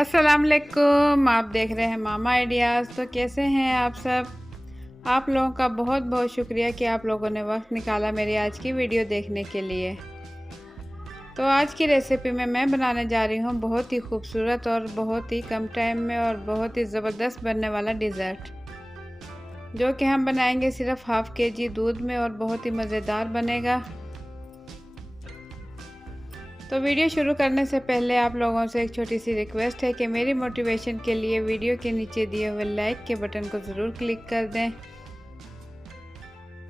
अस्सलाम वालेकुम। आप देख रहे हैं मामा आइडियाज़। तो कैसे हैं आप सब? आप लोगों का बहुत बहुत शुक्रिया कि आप लोगों ने वक्त निकाला मेरी आज की वीडियो देखने के लिए। तो आज की रेसिपी में मैं बनाने जा रही हूँ बहुत ही खूबसूरत और बहुत ही कम टाइम में और बहुत ही ज़बरदस्त बनने वाला डिज़र्ट, जो कि हम बनाएंगे सिर्फ हाफ़ केजी दूध में और बहुत ही मज़ेदार बनेगा। तो वीडियो शुरू करने से पहले आप लोगों से एक छोटी सी रिक्वेस्ट है कि मेरी मोटिवेशन के लिए वीडियो के नीचे दिए हुए लाइक के बटन को ज़रूर क्लिक कर दें,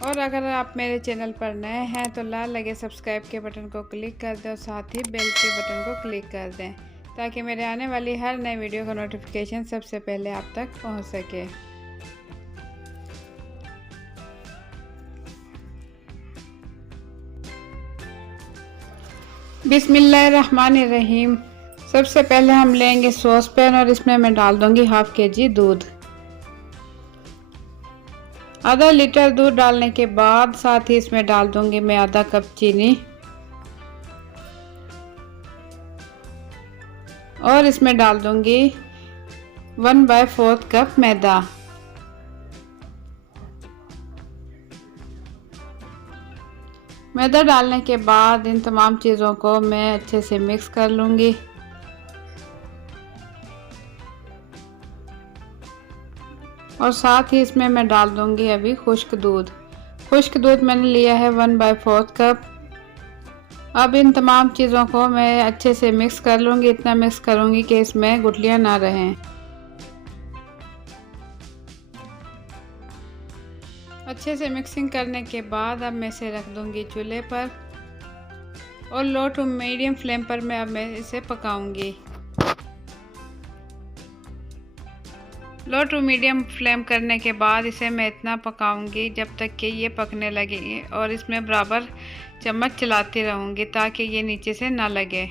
और अगर आप मेरे चैनल पर नए हैं तो लाल लगे सब्सक्राइब के बटन को क्लिक कर दें और साथ ही बेल के बटन को क्लिक कर दें, ताकि मेरे आने वाली हर नई वीडियो का नोटिफिकेशन सबसे पहले आप तक पहुँच सके। बिस्मिल्लाहिर्रहमानिर्रहीम। सबसे पहले हम लेंगे सॉस पैन और इसमें मैं डाल दूंगी हाफ़ केजी दूध। आधा लीटर दूध डालने के बाद साथ ही इसमें डाल दूंगी मैं आधा कप चीनी, और इसमें डाल दूंगी 1/4 कप मैदा। मैदा डालने के बाद इन तमाम चीज़ों को मैं अच्छे से मिक्स कर लूँगी। और साथ ही इसमें मैं डाल दूँगी अभी खुश्क दूध। खुश्क दूध मैंने लिया है 1/4 कप। अब इन तमाम चीज़ों को मैं अच्छे से मिक्स कर लूँगी, इतना मिक्स करूँगी कि इसमें गुठलियाँ ना रहें। अच्छे से मिक्सिंग करने के बाद अब मैं इसे रख दूंगी चूल्हे पर, और लो टू मीडियम फ्लेम पर मैं इसे पकाऊंगी। लो टू मीडियम फ्लेम करने के बाद इसे मैं इतना पकाऊंगी जब तक कि ये पकने लगे, और इसमें बराबर चम्मच चलाती रहूंगी ताकि ये नीचे से ना लगे।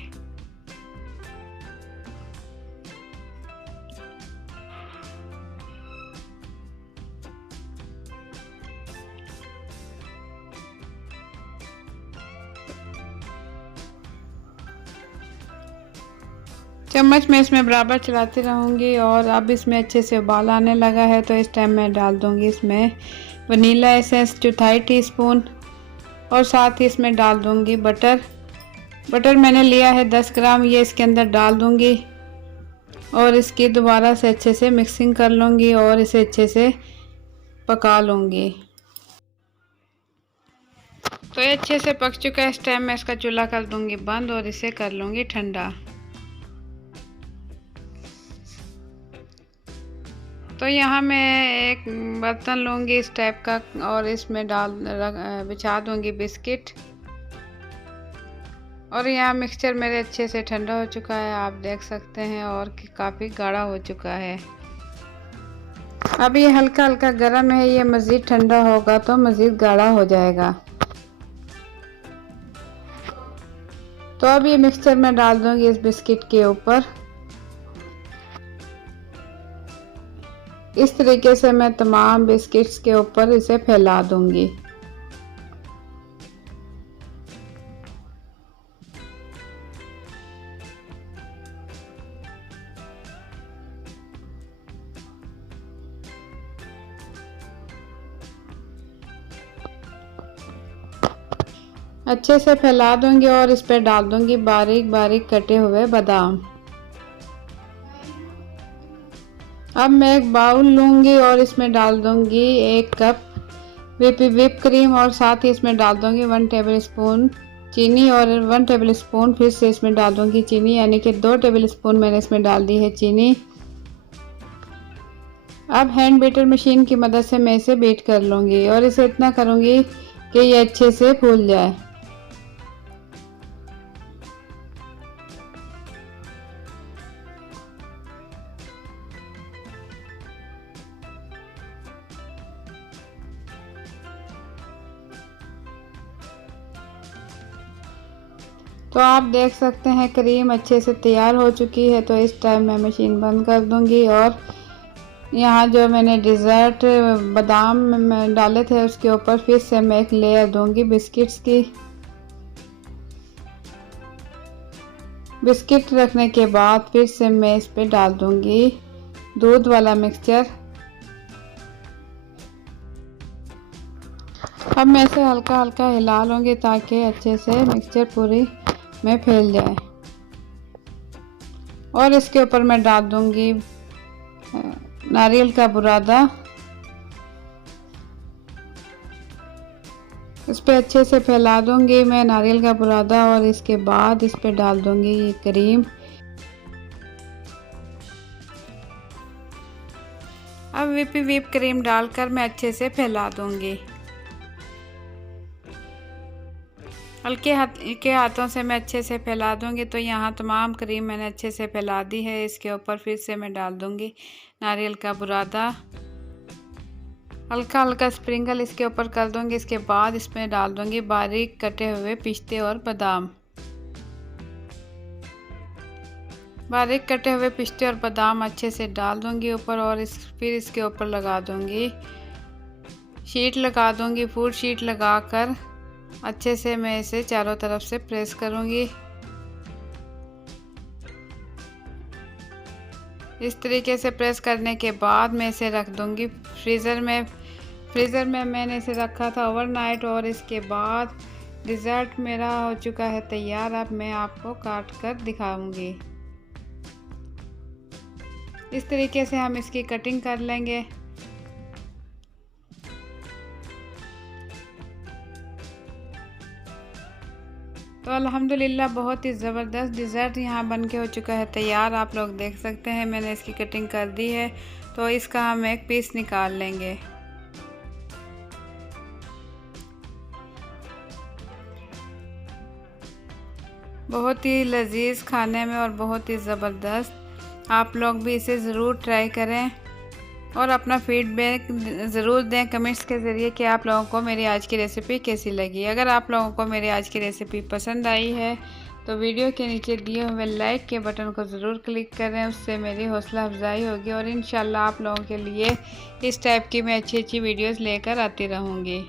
चम्मच में इसमें बराबर चलाती रहूँगी, और अब इसमें अच्छे से उबाल आने लगा है तो इस टाइम मैं डाल दूँगी इसमें वनीला एसेंस 1/4 टीस्पून, और साथ ही इसमें डाल दूँगी बटर। बटर मैंने लिया है 10 ग्राम, ये इसके अंदर डाल दूँगी और इसकी दोबारा से अच्छे से मिक्सिंग कर लूँगी और इसे अच्छे से पका लूँगी। तो ये अच्छे से पक चुका है। इस टाइम मैं इसका चूल्हा कर दूँगी बंद और इसे कर लूँगी ठंडा। तो यहाँ मैं एक बर्तन लूँगी इस टाइप का, और इसमें बिछा दूँगी बिस्किट, और यहाँ मिक्सचर मेरे अच्छे से ठंडा हो चुका है, आप देख सकते हैं, और काफ़ी गाढ़ा हो चुका है। अब ये हल्का हल्का गर्म है, ये मज़ीद ठंडा होगा तो मज़ीद गाढ़ा हो जाएगा। तो अब ये मिक्सचर मैं डाल दूँगी इस बिस्किट के ऊपर। इस तरीके से मैं तमाम बिस्किट्स के ऊपर इसे फैला दूंगी। अच्छे से फैला दूंगी और इस पर डाल दूंगी बारीक बारीक कटे हुए बादाम। अब मैं एक बाउल लूँगी और इसमें डाल दूँगी 1 कप व्हिप क्रीम, और साथ ही इसमें डाल दूँगी 1 टेबलस्पून चीनी, और 1 टेबलस्पून फिर से इसमें डाल दूँगी चीनी, यानी कि 2 टेबलस्पून मैंने इसमें डाल दी है चीनी। अब हैंड बीटर मशीन की मदद से मैं इसे बीट कर लूँगी, और इसे इतना करूँगी कि ये अच्छे से फूल जाए। तो आप देख सकते हैं क्रीम अच्छे से तैयार हो चुकी है। तो इस टाइम मैं मशीन बंद कर दूंगी, और यहाँ जो मैंने डिज़र्ट बादाम डाले थे उसके ऊपर फिर से मैं एक लेयर दूंगी बिस्किट्स की। बिस्किट रखने के बाद फिर से मैं इस पे डाल दूंगी दूध वाला मिक्सचर। अब मैं इसे हल्का हल्का हिला लूँगी ताकि अच्छे से मिक्सचर पूरी में फैल जाए। और इसके ऊपर मैं डाल दूंगी नारियल का बुरादा। इस पे अच्छे से फैला दूंगी मैं नारियल का बुरादा और इसके बाद इस पे डाल दूंगी ये क्रीम। अब व्हिप क्रीम डालकर मैं अच्छे से फैला दूंगी। हल्के हाथों से मैं अच्छे से फैला दूंगी। तो यहाँ तमाम क्रीम मैंने अच्छे से फैला दी है। इसके ऊपर फिर से मैं डाल दूंगी नारियल का बुरादा। हल्का हल्का स्प्रिंकल इसके ऊपर कर दूंगी। इसके बाद इसमें डाल दूंगी बारीक कटे हुए पिस्ते और बादाम। बारीक कटे हुए पिस्ते और बादाम अच्छे से डाल दूंगी ऊपर और फिर इसके ऊपर लगा दूंगी शीट लगा दूंगी। फूड शीट लगाकर अच्छे से मैं इसे चारों तरफ से प्रेस करूंगी। इस तरीके से प्रेस करने के बाद मैं इसे रख दूंगी फ्रीज़र में मैंने इसे रखा था ओवरनाइट। और इसके बाद डिज़र्ट मेरा हो चुका है तैयार। अब मैं आपको काट कर दिखाऊंगी। इस तरीके से हम इसकी कटिंग कर लेंगे। तो अल्हम्दुलिल्लाह बहुत ही ज़बरदस्त डिज़र्ट यहाँ बन के हो चुका है तैयार। आप लोग देख सकते हैं मैंने इसकी कटिंग कर दी है। तो इसका हम एक पीस निकाल लेंगे। बहुत ही लजीज खाने में और बहुत ही ज़बरदस्त। आप लोग भी इसे ज़रूर ट्राई करें और अपना फीडबैक ज़रूर दें कमेंट्स के ज़रिए कि आप लोगों को मेरी आज की रेसिपी कैसी लगी। अगर आप लोगों को मेरी आज की रेसिपी पसंद आई है तो वीडियो के नीचे दिए हुए लाइक के बटन को ज़रूर क्लिक करें। उससे मेरी हौसला अफजाई होगी और इंशाल्लाह आप लोगों के लिए इस टाइप की मैं अच्छी अच्छी वीडियोस लेकर आती रहूँगी।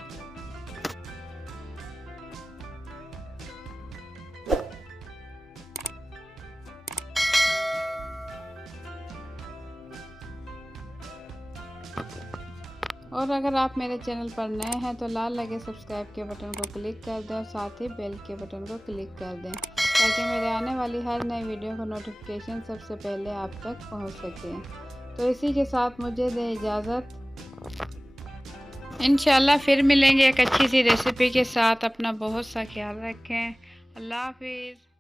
और अगर आप मेरे चैनल पर नए हैं तो लाल लगे सब्सक्राइब के बटन को क्लिक कर दें और साथ ही बेल के बटन को क्लिक कर दें ताकि मेरे आने वाली हर नई वीडियो का नोटिफिकेशन सबसे पहले आप तक पहुंच सके। तो इसी के साथ मुझे दें इजाज़त। इंशाल्लाह फिर मिलेंगे एक अच्छी सी रेसिपी के साथ। अपना बहुत सा ख्याल रखें। अल्लाह हाफिज़।